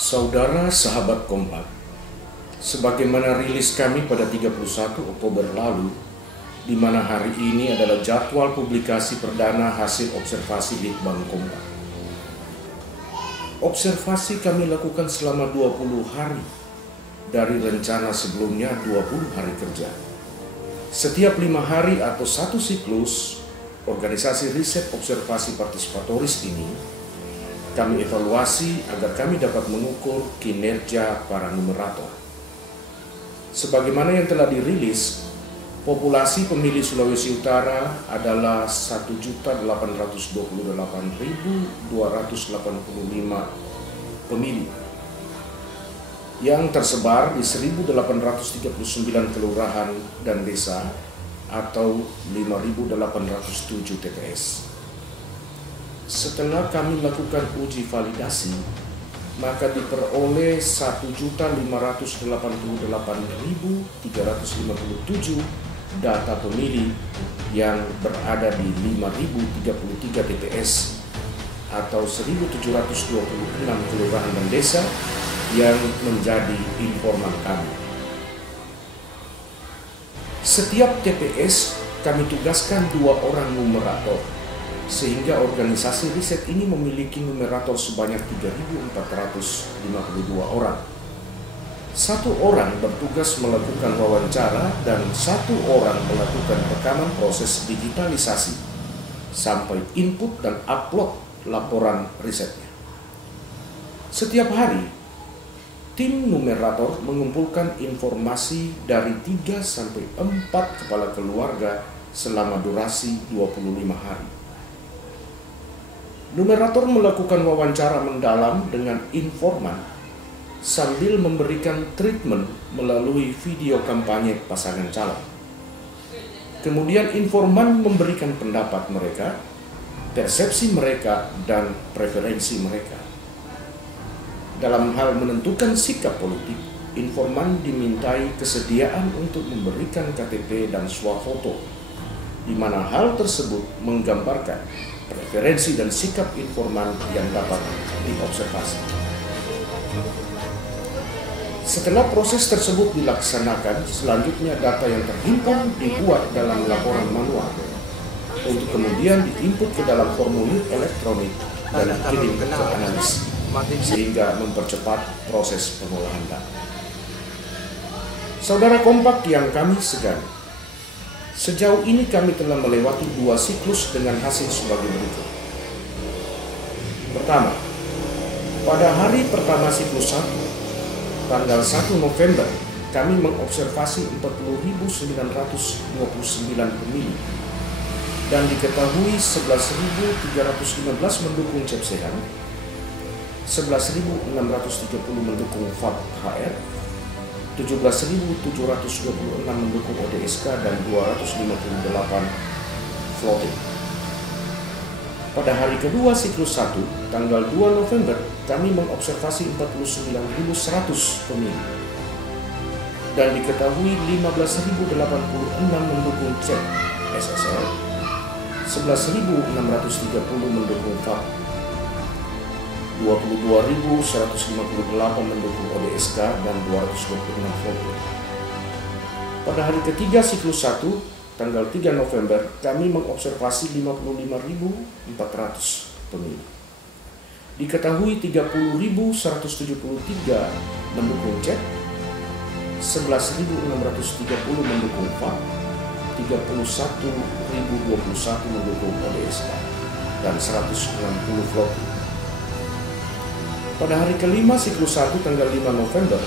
Saudara sahabat Kompak, sebagaimana rilis kami pada 31 Oktober lalu, di mana hari ini adalah jadwal publikasi perdana hasil observasi Litbang Kompak. Observasi kami lakukan selama 20 hari dari rencana sebelumnya 20 hari kerja. Setiap 5 hari atau satu siklus, organisasi riset observasi partisipatoris ini kami evaluasi agar kami dapat mengukur kinerja para numerator. Sebagaimana yang telah dirilis, populasi pemilih Sulawesi Utara adalah 1.828.285 pemilih yang tersebar di 1.839 kelurahan dan desa atau 5.807 TPS. Setelah kami lakukan uji validasi, maka diperoleh 1.588.357 data pemilih yang berada di 5.033 TPS atau 1.726 kelurahan dan desa yang menjadi informan kami. Setiap TPS kami tugaskan 2 orang numerator, sehingga organisasi riset ini memiliki numerator sebanyak 3.452 orang. 1 orang bertugas melakukan wawancara dan 1 orang melakukan rekaman proses digitalisasi sampai input dan upload laporan risetnya. Setiap hari, tim numerator mengumpulkan informasi dari 3 sampai 4 kepala keluarga selama durasi 25 hari. Numerator melakukan wawancara mendalam dengan informan sambil memberikan treatment melalui video kampanye pasangan calon. Kemudian informan memberikan pendapat mereka, persepsi mereka, dan preferensi mereka. Dalam hal menentukan sikap politik, informan dimintai kesediaan untuk memberikan KTP dan swafoto, di mana hal tersebut menggambarkan preferensi dan sikap informan yang dapat diobservasi. Setelah proses tersebut dilaksanakan, selanjutnya data yang terhimpun dibuat dalam laporan manual untuk kemudian diinput ke dalam formulir elektronik dan dikirim ke analis, sehingga mempercepat proses pengolahan data. Saudara Kompak yang kami segani, sejauh ini kami telah melewati 2 siklus dengan hasil sebagai berikut. Pertama, pada hari pertama siklus 1, tanggal 1 November, kami mengobservasi 40.929 pemilih dan diketahui 11.315 mendukung CEPSEHAN, 11.630 mendukung FAP HR, 17.726 mendukung ODSK dan 258 floating. Pada hari kedua siklus 1, tanggal 2 November, kami mengobservasi 49.100 pemilih dan diketahui 15.086 mendukung CEP SSL, 11.630 mendukung FAP, 22.158 mendukung ODSK dan 226 floating. Pada hari ketiga siklus 1, tanggal 3 November, kami mengobservasi 55.400 pemilih. Diketahui 30.173 mendukung CEP, 11.630 mendukung FAP, 31.021 mendukung ODSK, dan 160 floating. Pada hari kelima siklus 1 tanggal 5 November,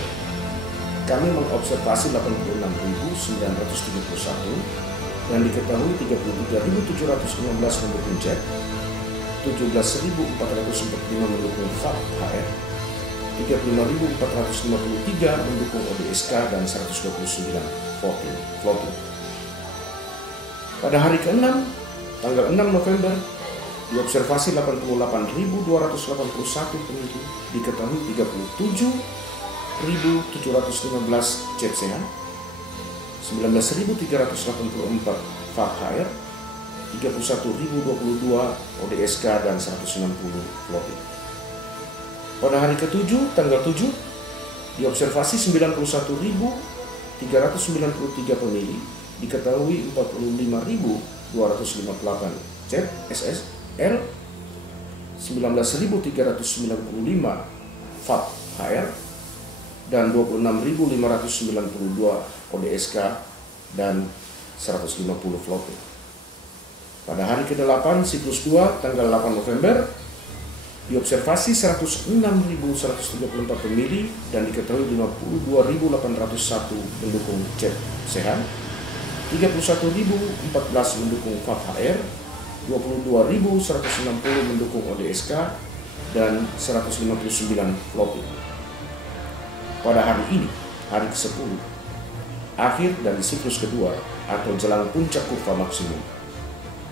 kami mengobservasi 86.931 dan diketahui 33.715 mendukung CEP, 17.445 mendukung FAP HR, 35.453 mendukung ODSK dan 129 floating. Pada hari ke-6 tanggal 6 November, diobservasi 88.281 pemilih, diketahui 37.715 CEPSEHAN, 19.384 FAP HR, 31.022 ODSK dan 160 floating. Pada hari ke-7, tanggal 7, diobservasi 91.393 pemilih, diketahui 45.258 CEP SSL, 19.395 FAP HR, dan 26.592 ODSK dan 150 floating. Pada hari ke-8 siklus 2 tanggal 8 November diobservasi 106.134 pemilih dan diketahui 52.801 mendukung CEP sehat, 31.014 mendukung FAP HR, 22.160 mendukung ODSK dan 159 floating. Pada hari ini, hari ke-10, akhir dari siklus kedua atau jelang puncak kurva maksimum,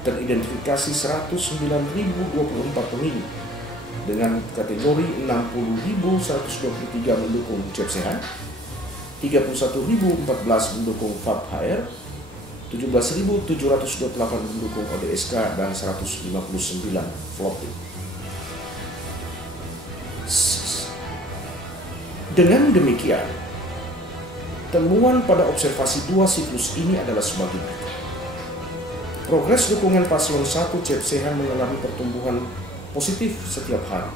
teridentifikasi 109.024 pemilih dengan kategori 60.123 mendukung CEP sehat, 31.014 mendukung FAP HR, 17.728 mendukung ODSK dan 159 floating. Dengan demikian, temuan pada observasi 2 siklus ini adalah sebagai berikut. Progres dukungan paslon 1 CEP sehat mengalami pertumbuhan positif setiap hari.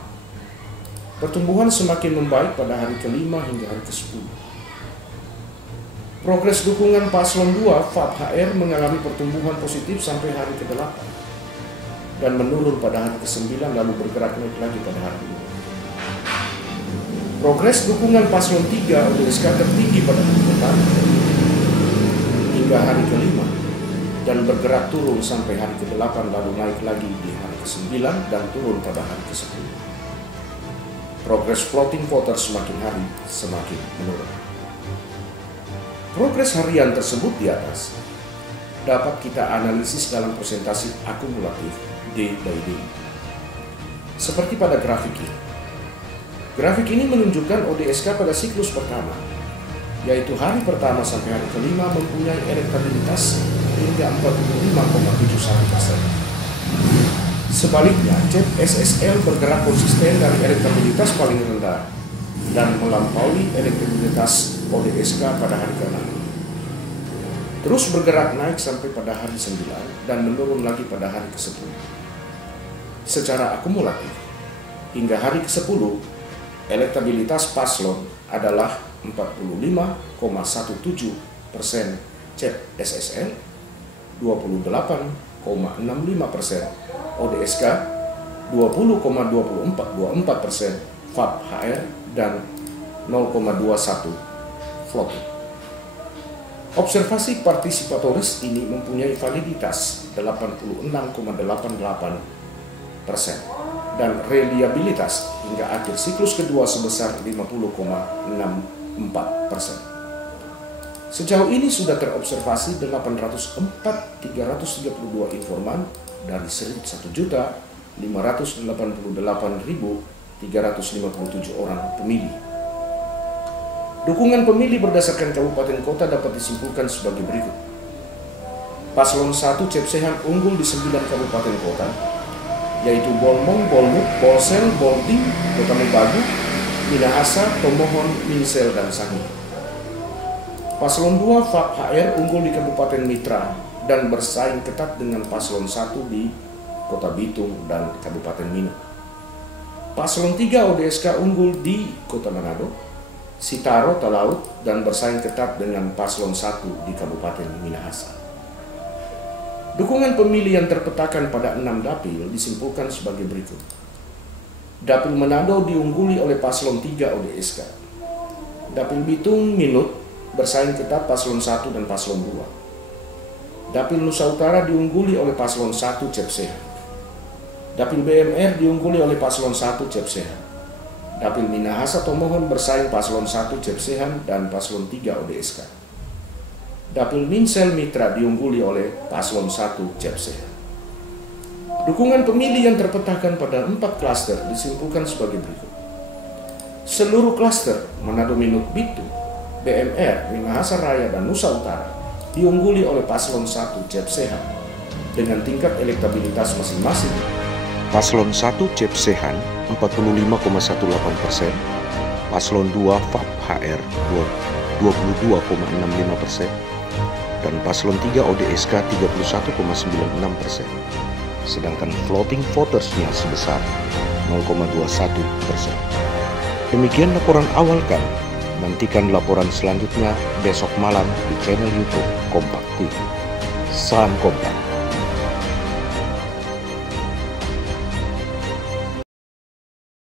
Pertumbuhan semakin membaik pada hari ke-5 hingga hari ke-10. Progres dukungan paslon 2 FAP HR mengalami pertumbuhan positif sampai hari ke-8 dan menurun pada hari ke-9 lalu bergerak naik lagi pada hari ini. Progres dukungan paslon 3 ODSK tertinggi pada hari ke-8 hingga hari ke-5 dan bergerak turun sampai hari ke-8 lalu naik lagi di hari ke-9 dan turun pada hari ke-10. Progres floating voter semakin hari semakin menurun. Progres harian tersebut di atas dapat kita analisis dalam presentasi akumulatif day by day. Seperti pada grafik ini. Grafik ini menunjukkan ODSK pada siklus pertama, yaitu hari pertama sampai hari ke-5 mempunyai elektabilitas hingga 45,71%. Sebaliknya, CEP SSL bergerak konsisten dari elektabilitas paling rendah dan melampaui elektabilitas ODSK pada hari ke-6. Terus bergerak naik sampai pada hari 9 dan menurun lagi pada hari ke-10. Secara akumulatif, hingga hari ke-10, elektabilitas paslon adalah 45,17% CEP SSL, 28,65% ODSK, 20,24% FAP HR, dan 0,21 floating. Observasi partisipatoris ini mempunyai validitas 86,88% dan reliabilitas hingga akhir siklus kedua sebesar 50,64%. Sejauh ini sudah terobservasi 804.332 informan dari 1.588.357 orang pemilih. Dukungan pemilih berdasarkan kabupaten kota dapat disimpulkan sebagai berikut. Paslon 1 CEP sehat unggul di 9 kabupaten kota, yaitu Bolmong, Bolmut, Bolsel, Bolting, Kota Mobagu, Minahasa, Tomohon, Minsel, dan Sangi. Paslon 2 FAP HR unggul di Kabupaten Mitra dan bersaing ketat dengan Paslon 1 di Kota Bitung dan Kabupaten Mino. Paslon 3 ODSK unggul di Kota Manado, Sitaro, Talaut, dan bersaing ketat dengan Paslon 1 di Kabupaten Minahasa. Dukungan pemilih yang terpetakan pada 6 dapil disimpulkan sebagai berikut. Dapil Manado diungguli oleh Paslon 3 ODSK. Dapil Bitung Minut bersaing ketat Paslon 1 dan Paslon 2. Dapil Nusa Utara diungguli oleh Paslon 1 CEP sehat. Dapil BMR diungguli oleh Paslon 1 CEP sehat. Dapil Minahasa Tomohon bersaing Paslon 1 CEP sehat dan Paslon 3 ODSK. Dapil Minsel Mitra diungguli oleh Paslon 1 CEP sehat. Dukungan pemilih yang terpetakan pada 4 klaster disimpulkan sebagai berikut. Seluruh klaster Manado Minut Bitung, BMR, Minahasa Raya, dan Nusa Utara diungguli oleh Paslon 1 CEP sehat dengan tingkat elektabilitas masing-masing. Paslon 1 CEP sehat 45,18%, Paslon 2 FAP HR 22,65%, dan Paslon 3 ODSK 31,96%. Sedangkan floating votersnya sebesar 0,21%. Demikian laporan awal kami. Nantikan laporan selanjutnya besok malam di channel YouTube Kompak TV. Salam Kompak.